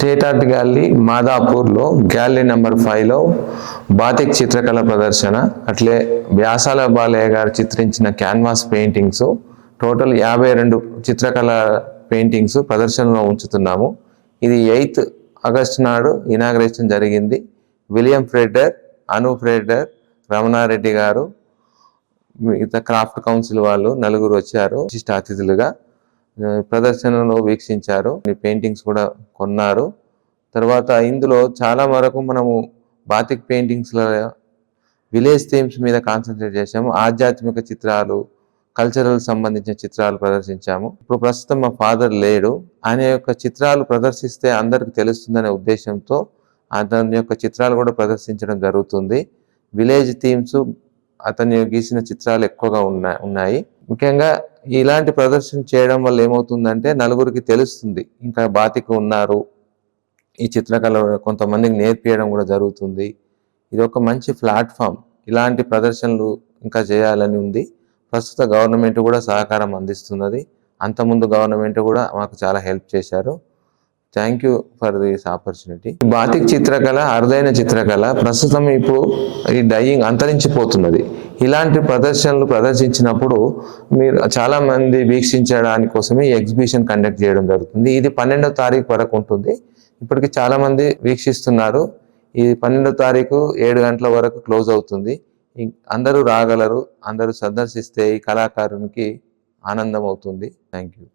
State art gallery మాదాపూర్లో gallery number 5లో batik చిత్రకళ ప్రదర్శన, అట్లే వ్యాసాల బాలయ్య గారు చిత్రించిన క్యాన్వాస్ పెయింటింగ్స్, టోటల్ 52 చిత్రకళ పెయింటింగ్స్ ప్రదర్శనలో ఉంచుతున్నాము. ఇది 8th ఆగస్టు నాడు ఇనాగ్రేషన్ జరిగింది. విలియం ఫ్రెడర్, అను ఫ్రెడర్, రమణారెడ్డి గారు, మిగతా క్రాఫ్ట్ కౌన్సిల్ వాళ్ళు 4 వచ్చారు విశిష్ట అతిథులుగా. ప్రదర్శనలో వీక్షించారు, పెయింటింగ్స్ కూడా కొన్నారు. తర్వాత ఇందులో చాలా వరకు మనము బాతిక్ పెయింటింగ్స్లో విలేజ్ థీమ్స్ మీద కాన్సన్ట్రేట్ చేశాము. ఆధ్యాత్మిక చిత్రాలు, కల్చరల్ సంబంధించిన చిత్రాలు ప్రదర్శించాము. ఇప్పుడు ప్రస్తుతం మా ఫాదర్ లేడు, ఆయన యొక్క చిత్రాలు ప్రదర్శిస్తే అందరికి తెలుస్తుందనే ఉద్దేశంతో అతని యొక్క చిత్రాలు కూడా ప్రదర్శించడం జరుగుతుంది. విలేజ్ థీమ్స్, అతను గీసిన చిత్రాలు ఎక్కువగా ఉన్నాయి. ముఖ్యంగా ఇలాంటి ప్రదర్శన చేయడం వల్ల ఏమవుతుందంటే నలుగురికి తెలుస్తుంది, ఇంకా బాతిక్ ఉన్నారు, ఈ చిత్రకళ కొంతమందికి నేర్పించడం కూడా జరుగుతుంది. ఇది ఒక మంచి ప్లాట్ఫామ్. ఇలాంటి ప్రదర్శనలు ఇంకా చేయాలని ఉంది. ప్రస్తుత గవర్నమెంట్ కూడా సహకారం అందిస్తున్నది. అంతకుముందు గవర్నమెంట్ కూడా మాకు చాలా హెల్ప్ చేశారు. Thank you for this opportunity. Batik చిత్రకళ అరుదైన చిత్రకళ. ప్రస్తుతం ఇప్పుడు ఈ డైయింగ్ అంతరించిపోతున్నది. ఇలాంటి ప్రదర్శనలు ప్రదర్శించినప్పుడు మీరు చాలా మంది వీక్షించడానికి కోసమే ఈ ఎగ్జిబిషన్ కండక్ట్ చేయడం జరుగుతుంది. ఇది 12వ తారీఖు వరకు ఉంటుంది. ఇప్పటికి చాలా మంది వీక్షిస్తున్నారు. ఈ 12వ తారీఖు 7 గంటల వరకు క్లోజ్ అవుతుంది. అందరూ రాగలరు. అందరూ సందర్శిస్తే ఈ కళాకారునికి ఆనందం అవుతుంది. Thank you.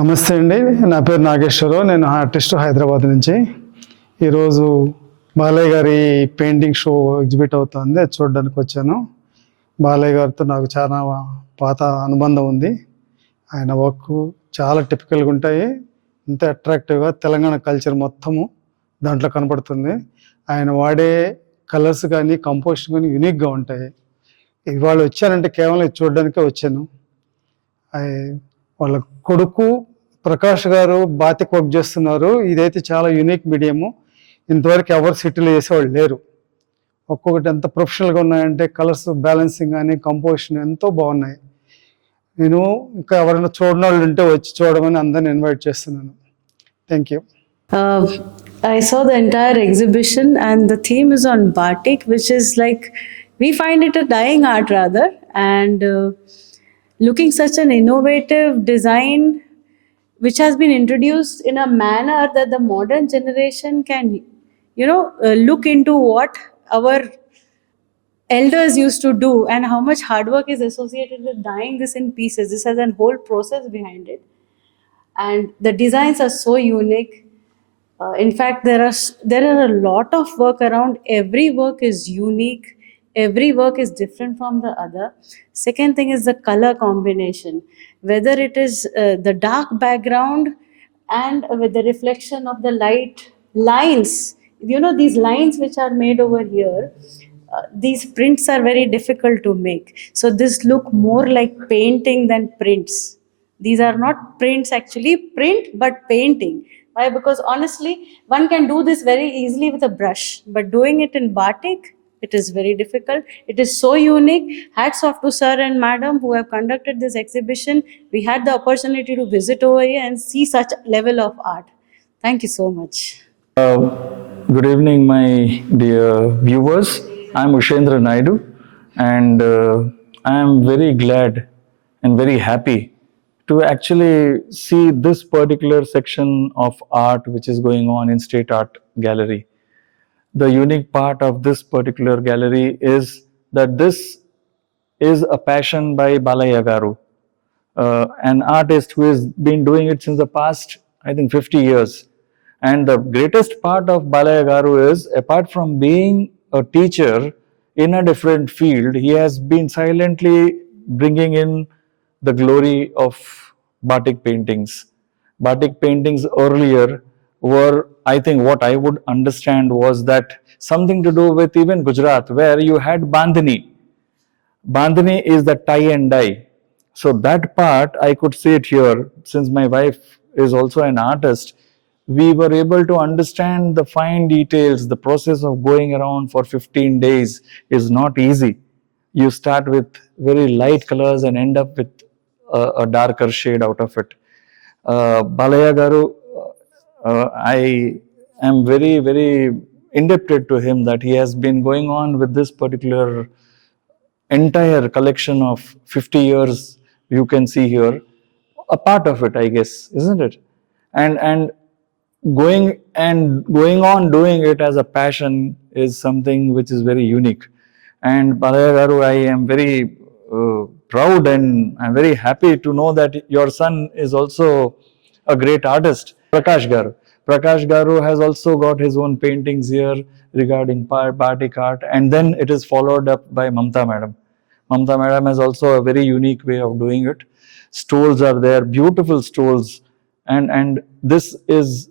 నమస్తే అండి, నా పేరు నాగేశ్వరరావు. నేను ఆర్టిస్ట్ హైదరాబాద్ నుంచి. ఈరోజు బాలయ్య గారి పెయింటింగ్ షో ఎగ్జిబిట్ అవుతుంది, అది చూడడానికి వచ్చాను. బాలయ్య గారితో నాకు చాలా పాత అనుబంధం ఉంది. ఆయన వర్క్ చాలా టిపికల్గా ఉంటాయి, అంతే అట్రాక్టివ్గా తెలంగాణ కల్చర్ మొత్తము దాంట్లో కనపడుతుంది. ఆయన వాడే కలర్స్ కానీ కంపోజిషన్ కానీ యూనిక్గా ఉంటాయి. ఇవాళ వచ్చానంటే కేవలం ఇది చూడడానికే వచ్చాను. వాళ్ళ కొడుకు ప్రకాష్ గారు బాతిక్ వర్క్ చేస్తున్నారు. ఇదైతే చాలా యూనిక్ మీడియము, ఇంతవరకు ఎవరు సిటీలో చేసేవాళ్ళు లేరు. ఒక్కొక్కటి ఎంత ప్రొఫెషనల్గా ఉన్నాయంటే కలర్స్ బ్యాలెన్సింగ్ కానీ కంపోజిషన్ ఎంతో బాగున్నాయి. నేను ఇంకా ఎవరైనా చూడని వాళ్ళు ఉంటే వచ్చి చూడమని అందరిని ఇన్వైట్ చేస్తున్నాను. Thank you. I saw the entire exhibition and the theme is on batik, which is like, we find it a dying art rather, and looking such an innovative design which has been introduced in a manner that the modern generation can, look into what our elders used to do and how much hard work is associated with dyeing this in pieces. This has a whole process behind it, and the designs are so unique. In fact, there are a lot of work around. Every work is unique. Every work is different from the other. Second thing is the color combination. Whether it is the dark background and with the reflection of the light lines. These lines which are made over here, these prints are very difficult to make. So this look more like painting than prints. These are not prints actually, print but painting. Why? Because honestly, one can do this very easily with a brush, but doing it in batik, it is very difficult. It is so unique. Hats off to sir and madam who have conducted this exhibition. We had the opportunity to visit over here and see such level of art. Thank you so much. Good evening, my dear viewers. I'm Ushendra Naidu, and I am very glad and very happy to actually see this particular section of art which is going on in State Art Gallery. The unique part of this particular gallery is that this is a passion by Balayya Garu, an artist who has been doing it since the past, I think, 50 years. And the greatest part of Balayya Garu is, apart from being a teacher in a different field, he has been silently bringing in the glory of batik paintings. Batik paintings earlier were, I think, what I would understand was that something to do with even Gujarat, where you had bandhani. Bandhani is the tie and dye. So that part I could see it here. Since my wife is also an artist, we were able to understand the fine details. The process of going around for 15 days is not easy. You start with very light colors and end up with a darker shade out of it. Balayya Garu, I am very, very indebted to him that he has been going on with this particular entire collection of 50 years. You can see here a part of it, I guess, isn't it? And going on doing it as a passion is something which is very unique. And Balayya Garu, I am very proud and I'm very happy to know that your son is also a great artist, Prakash Garu. Prakash Garu has also got his own paintings here regarding batik art, and then it is followed up by Mamta Madam. Mamta Madam has also a very unique way of doing it. Stoles are there, beautiful stoles, and this is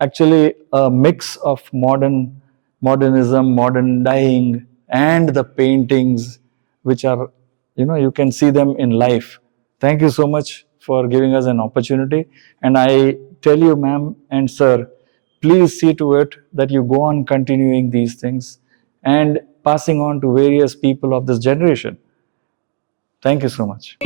actually a mix of modernism, modern dyeing, and the paintings which are, you can see them in life. Thank you so much for giving us an opportunity. And I tell you, ma'am and sir, please see to it that you go on continuing these things and passing on to various people of this generation. Thank you so much.